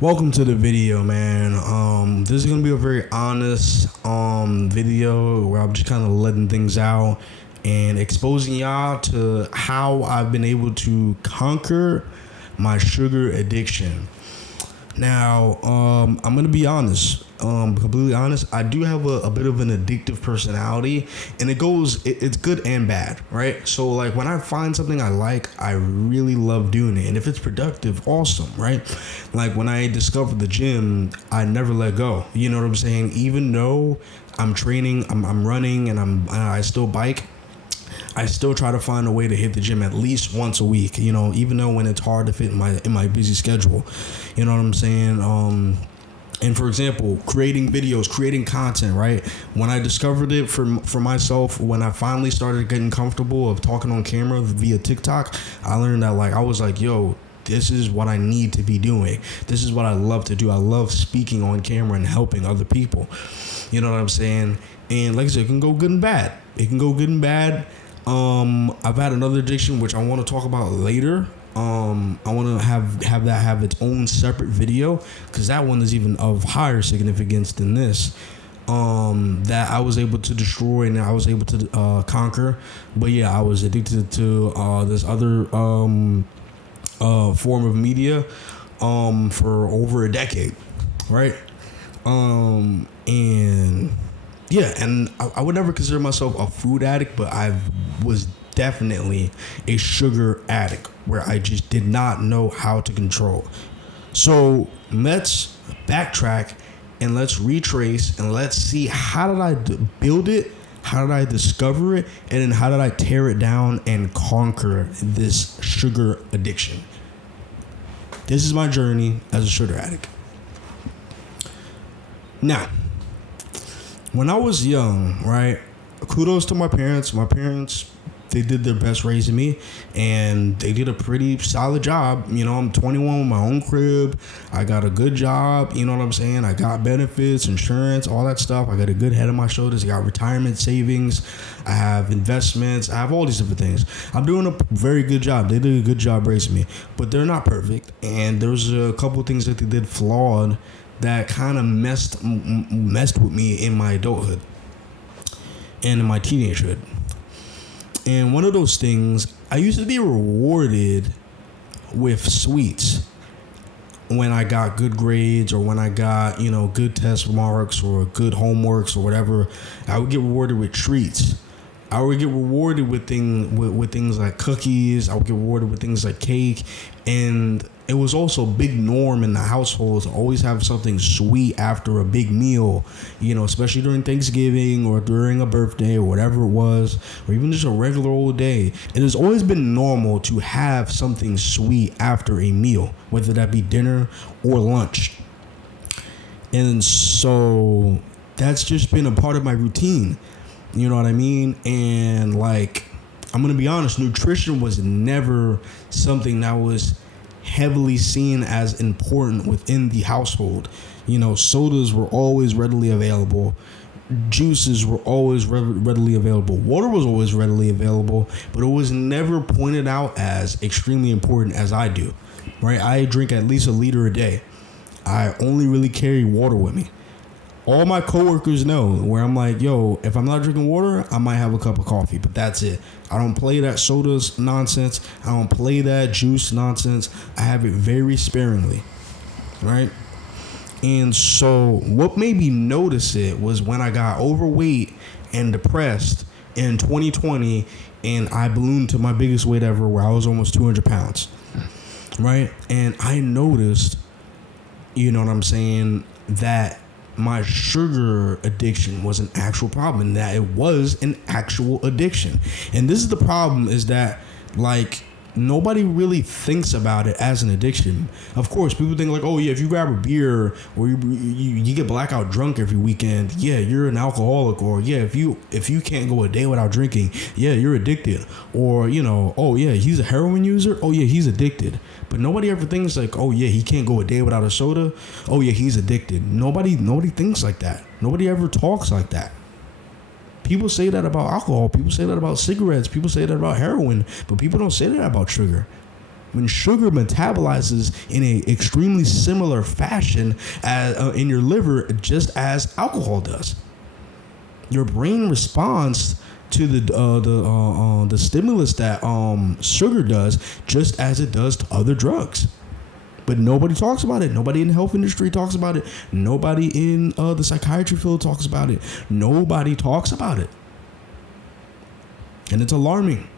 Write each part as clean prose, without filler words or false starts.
Welcome to the video, man. This is gonna be a very honest video where I'm just kind of letting things out and exposing y'all to how I've been able to conquer my sugar addiction. Now, I'm gonna be honest, completely honest. I do have a bit of an addictive personality, and it's good and bad, right? So, like when I find something I like, I really love doing it, and if it's productive, awesome, right? Like when I discovered the gym, I never let go. You know what I'm saying? Even though I'm training, I'm running, and I still bike. I still try to find a way to hit the gym at least once a week, even though when it's hard to fit in my busy schedule. You know what I'm saying? And for example, creating videos, creating content, right? When I discovered it for myself, when I finally started getting comfortable of talking on camera via TikTok, I learned that I was like, yo, this is what I need to be doing. This is what I love to do. I love speaking on camera and helping other people. You know what I'm saying? And like I said, it can go good and bad. It can go good and bad. I've had another addiction which I want to talk about later. I want to have its own separate video because that one is even of higher significance than this. That I was able to destroy and I was able to conquer. But yeah, I was addicted to this other form of media for over a decade, right? And yeah, and I would never consider myself a food addict, but I was definitely a sugar addict where I just did not know how to control. So let's backtrack and let's retrace and let's see how did I build it, how did I discover it, and then how did I tear it down and conquer this sugar addiction. This is my journey as a sugar addict. Now, when I was young, right, kudos to my parents. My parents, they did their best raising me, and they did a pretty solid job. I'm 21 with my own crib. I got a good job. You know what I'm saying? I got benefits, insurance, all that stuff. I got a good head on my shoulders. I got retirement savings. I have investments. I have all these different things. I'm doing a very good job. They did a good job raising me, but they're not perfect. And there's a couple things that they did flawed that kind of messed with me in my adulthood and in my teenagehood. And one of those things, I used to be rewarded with sweets when I got good grades or when I got, good test marks or good homeworks or whatever. I would get rewarded with treats. I would get rewarded with things like cookies. I would get rewarded with things like cake. And it was also a big norm in the household to always have something sweet after a big meal, especially during Thanksgiving or during a birthday or whatever it was, or even just a regular old day. It has always been normal to have something sweet after a meal, whether that be dinner or lunch. And so that's just been a part of my routine. You know what I mean? And I'm going to be honest, nutrition was never something that was heavily seen as important within the household. Sodas were always readily available. Juices were always readily available. Water was always readily available, but it was never pointed out as extremely important as I do, right? I drink at least a liter a day. I only really carry water with me. All my coworkers know where I'm like, yo, if I'm not drinking water, I might have a cup of coffee, but that's it. I don't play that sodas nonsense. I don't play that juice nonsense. I have it very sparingly, right? And so what made me notice it was when I got overweight and depressed in 2020, and I ballooned to my biggest weight ever where I was almost 200 pounds, right? And I noticed, you know what I'm saying, that my sugar addiction was an actual problem and that it was an actual addiction. And this is the problem, is that nobody really thinks about it as an addiction. Of course, people think oh yeah, if you grab a beer or you get blackout drunk every weekend, yeah, you're an alcoholic. Or yeah, if you can't go a day without drinking, yeah, you're addicted. Or oh yeah, he's a heroin user, oh yeah, he's addicted. But nobody ever thinks oh yeah, he can't go a day without a soda, oh yeah, he's addicted. Nobody thinks like that. Nobody ever talks like that. People say that about alcohol. People say that about cigarettes. People say that about heroin. But people don't say that about sugar. when sugar metabolizes in a extremely similar fashion as in your liver, just as alcohol does. Your brain responds to the stimulus that sugar does, just as it does to other drugs. But nobody talks about it. Nobody in the health industry talks about it. Nobody in the psychiatry field talks about it. Nobody talks about it. And it's alarming.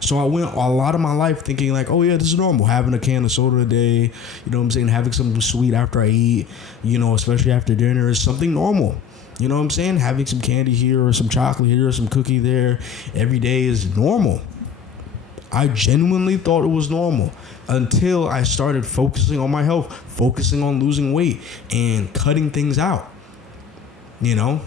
So I went a lot of my life thinking like, oh yeah, this is normal. Having a can of soda a day, you know what I'm saying? Having something sweet after I eat, you know, especially after dinner is something normal. You know what I'm saying? Having some candy here or some chocolate here or some cookie there every day is normal. I genuinely thought it was normal until I started focusing on my health, focusing on losing weight and cutting things out, you know?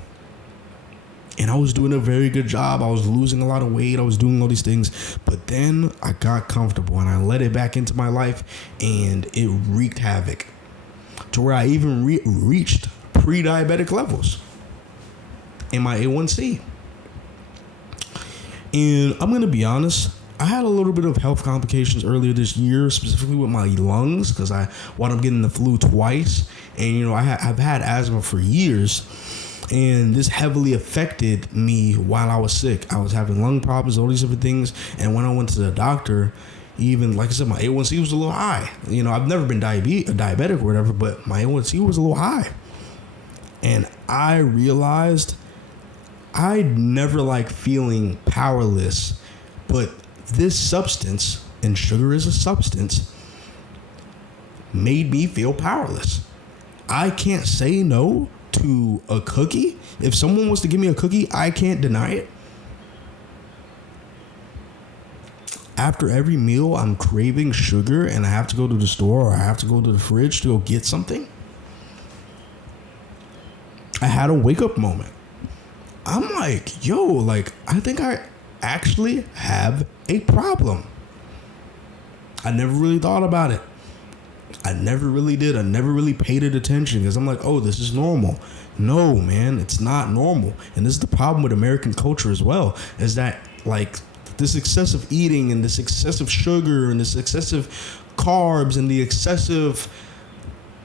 And I was doing a very good job. I was losing a lot of weight. I was doing all these things. But then I got comfortable and I let it back into my life and it wreaked havoc to where I even reached pre-diabetic levels in my A1C. And I'm going to be honest, I had a little bit of health complications earlier this year, specifically with my lungs, because I wound up getting the flu twice. And, you know, I've had asthma for years. And this heavily affected me while I was sick. I was having lung problems, all these different things. And when I went to the doctor, even, like I said, my A1C was a little high. You know, I've never been diabetic or whatever, but my A1C was a little high. And I realized I never like feeling powerless. But this substance, and sugar is a substance, made me feel powerless. I can't say no to a cookie. If someone was to give me a cookie, I can't deny it. After every meal, I'm craving sugar and I have to go to the store or I have to go to the fridge to go get something. I had a wake up moment. I'm like, yo, like, I think I actually have a problem. I never really thought about it. I never really did. I never really paid it attention because I'm like, oh, this is normal. No, man, it's not normal. And this is the problem with American culture as well, is that like this excessive eating and this excessive sugar and this excessive carbs and the excessive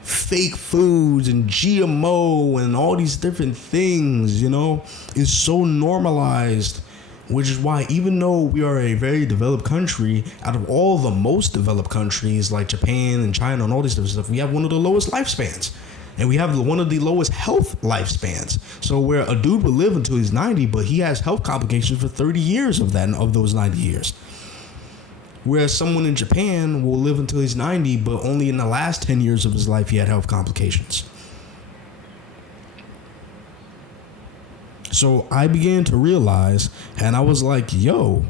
fake foods and GMO and all these different things, you know, is so normalized. Which is why, even though we are a very developed country, out of all the most developed countries like Japan and China and all this different stuff, we have one of the lowest lifespans. And we have one of the lowest health lifespans. So where a dude will live until he's 90, but he has health complications for 30 years of those 90 years. Whereas someone in Japan will live until he's 90, but only in the last 10 years of his life he had health complications. So I began to realize, and I was like, yo,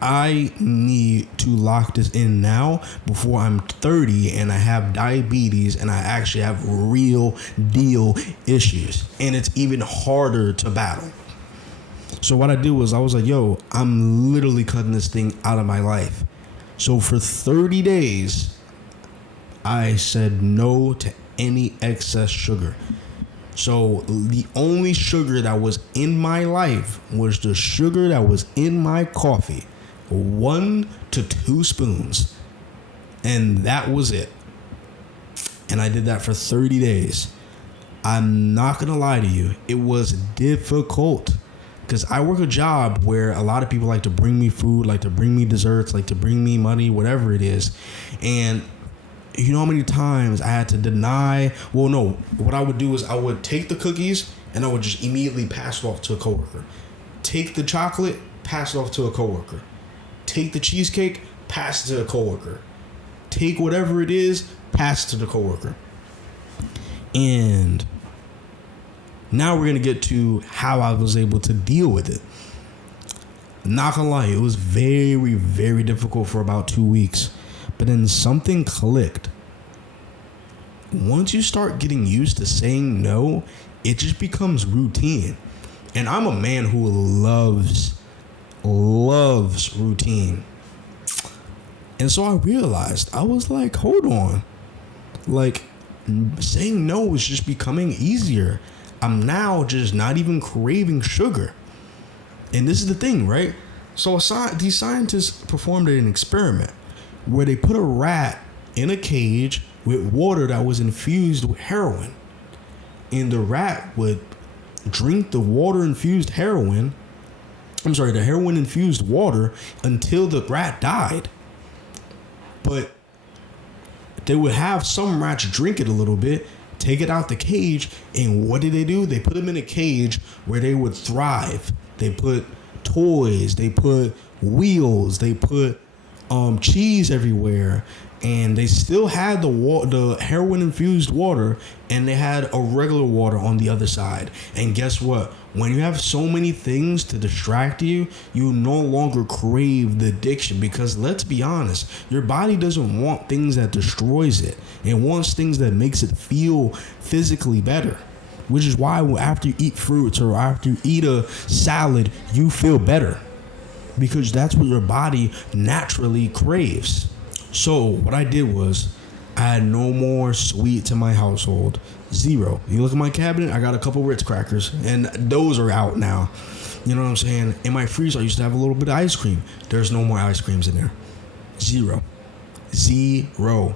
I need to lock this in now before I'm 30 and I have diabetes and I actually have real deal issues. And it's even harder to battle. So what I did was I was like, yo, I'm literally cutting this thing out of my life. So for 30 days, I said no to any excess sugar. So the only sugar that was in my life was the sugar that was in my coffee. 1 to 2 spoons. And that was it. And I did that for 30 days. I'm not going to lie to you. It was difficult. Because I work a job where a lot of people like to bring me food, like to bring me desserts, like to bring me money, whatever it is. And you know how many times I had to deny? Well, no. What I would do is I would take the cookies and I would just immediately pass it off to a coworker. Take the chocolate, pass it off to a coworker. Take the cheesecake, pass it to a coworker. Take whatever it is, pass it to the coworker. And now we're going to get to how I was able to deal with it. Not gonna lie, it was very, very difficult for about 2 weeks. But then something clicked. Once you start getting used to saying no, it just becomes routine. And I'm a man who loves routine. And so I realized, I was like, hold on. Like, saying no is just becoming easier. I'm now just not even craving sugar. And this is the thing, right? So these scientists performed an experiment where they put a rat in a cage with water that was infused with heroin. And the rat would drink the the heroin infused water until the rat died. But they would have some rats drink it a little bit, take it out the cage, and what did they do? They put them in a cage where they would thrive. They put toys, they put wheels, they put cheese everywhere, and they still had the heroin infused water, and they had a regular water on the other side. And guess what? When you have so many things to distract you, you no longer crave the addiction, because let's be honest, your body doesn't want things that destroys it. It wants things that makes it feel physically better. Which is why after you eat fruits or after you eat a salad, you feel better. Because that's what your body naturally craves. So what I did was I had no more sweets in my household. Zero. You look at my cabinet, I got a couple Ritz crackers, and those are out now. You know what I'm saying? In my freezer, I used to have a little bit of ice cream. There's no more ice creams in there. Zero.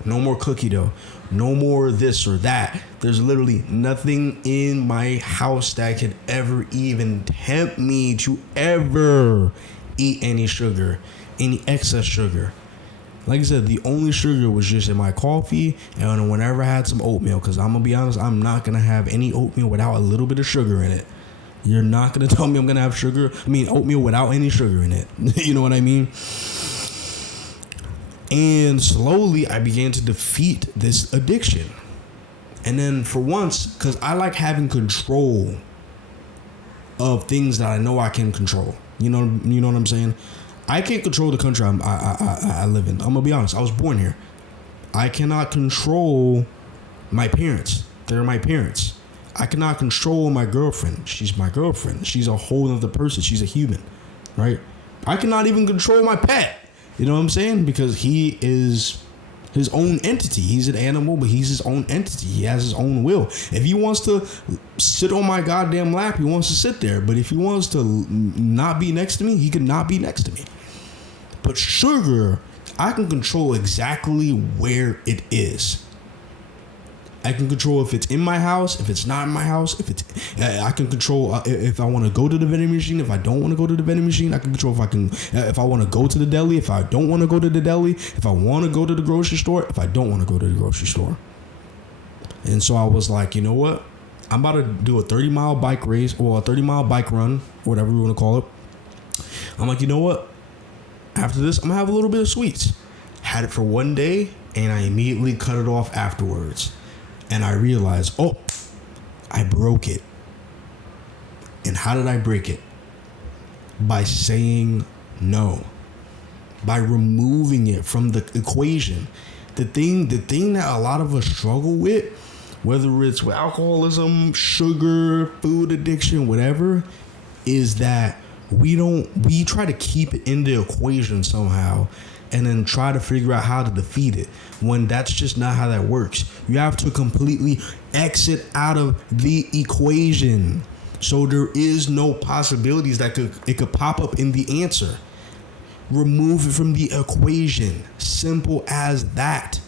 No more cookie dough. No more this or that. There's literally nothing in my house that could ever even tempt me to ever eat any sugar, any excess sugar. Like I said, the only sugar was just in my coffee and whenever I had some oatmeal. Because I'm going to be honest, I'm not going to have any oatmeal without a little bit of sugar in it. You're not going to tell me I'm going to have oatmeal without any sugar in it. You know what I mean? And slowly I began to defeat this addiction. And then for once, because I like having control of things that I know I can control. You know what I'm saying? I can't control the country I live in. I'm gonna be honest. I was born here. I cannot control my parents. They're my parents. I cannot control my girlfriend. She's my girlfriend. She's a whole other person. She's a human, right? I cannot even control my pet. You know what I'm saying? Because he is his own entity. He's an animal, but he's his own entity. He has his own will. If he wants to sit on my goddamn lap, he wants to sit there. But if he wants to not be next to me, he can not be next to me. But sugar, I can control exactly where it is. I can control if it's in my house, if it's not in my house, I can control if I want to go to the vending machine, if I don't want to go to the vending machine. I can control if I want to go to the deli, if I don't want to go to the deli, if I want to go to the grocery store, if I don't want to go to the grocery store. And so I was like, you know what? I'm about to do a 30-mile bike race or a 30-mile bike run, whatever you want to call it. I'm like, you know what? After this, I'm going to have a little bit of sweets. Had it for one day, and I immediately cut it off afterwards. And I realized, I broke it. And how did I break it? By saying no. By removing it from the equation. The thing that a lot of us struggle with, whether it's with alcoholism, sugar, food addiction, whatever, is that we try to keep it in the equation somehow and then try to figure out how to defeat it, when that's just not how that works. You have to completely exit out of the equation. So there is no possibilities that it could pop up in the answer. Remove it from the equation. Simple as that.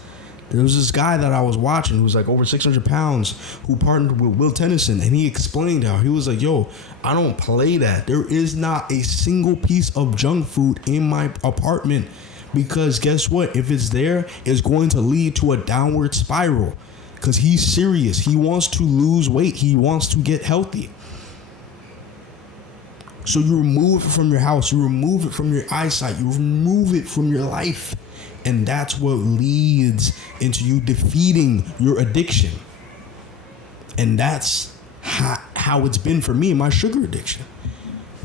There was this guy that I was watching who was like over 600 pounds who partnered with Will Tennyson, and he explained how he was like, yo, I don't play that. There is not a single piece of junk food in my apartment, because guess what? If it's there, it's going to lead to a downward spiral, because he's serious. He wants to lose weight. He wants to get healthy. So you remove it from your house. You remove it from your eyesight. You remove it from your life. And that's what leads into you defeating your addiction. And that's how it's been for me in my sugar addiction.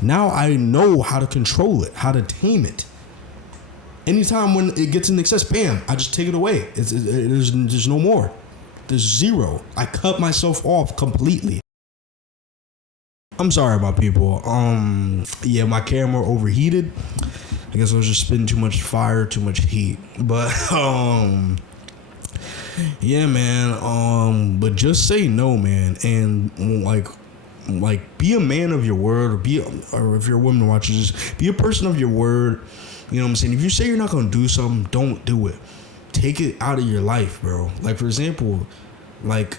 Now I know how to control it, how to tame it. Anytime when it gets in excess, bam, I just take it away. There's no more. There's zero. I cut myself off completely. I'm sorry about people. Yeah, my camera overheated. I guess I was just spitting too much fire, too much heat. But yeah, man. But just say no, man. And like like, be a man of your word, or if you're a woman watching, just be a person of your word. You know what I'm saying? If you say you're not gonna do something, don't do it. Take it out of your life, bro. Like, for example, like,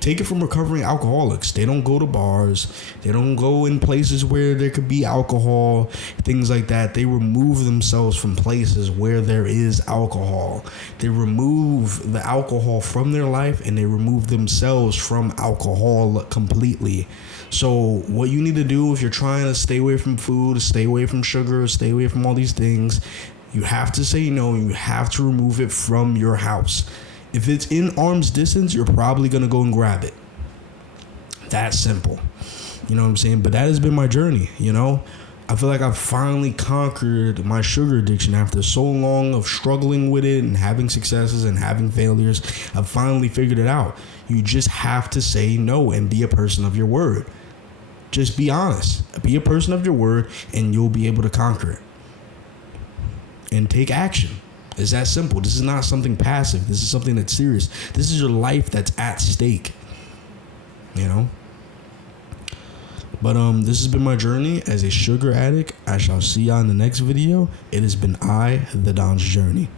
take it from recovering alcoholics. They don't go to bars. They don't go in places where there could be alcohol, things like that. They remove themselves from places where there is alcohol. They remove the alcohol from their life, and they remove themselves from alcohol completely. So what you need to do, if you're trying to stay away from food, stay away from sugar, stay away from all these things, you have to say no. You have to remove it from your house. If it's in arm's distance, you're probably going to go and grab it. That simple. You know what I'm saying? But that has been my journey, you know? I feel like I've finally conquered my sugar addiction after so long of struggling with it and having successes and having failures. I've finally figured it out. You just have to say no and be a person of your word. Just be honest. Be a person of your word, and you'll be able to conquer it. And take action. It's that simple. This is not something passive. This is something that's serious. This is your life that's at stake. You know? But this has been my journey as a sugar addict. I shall see y'all in the next video. It has been the Don's Journey.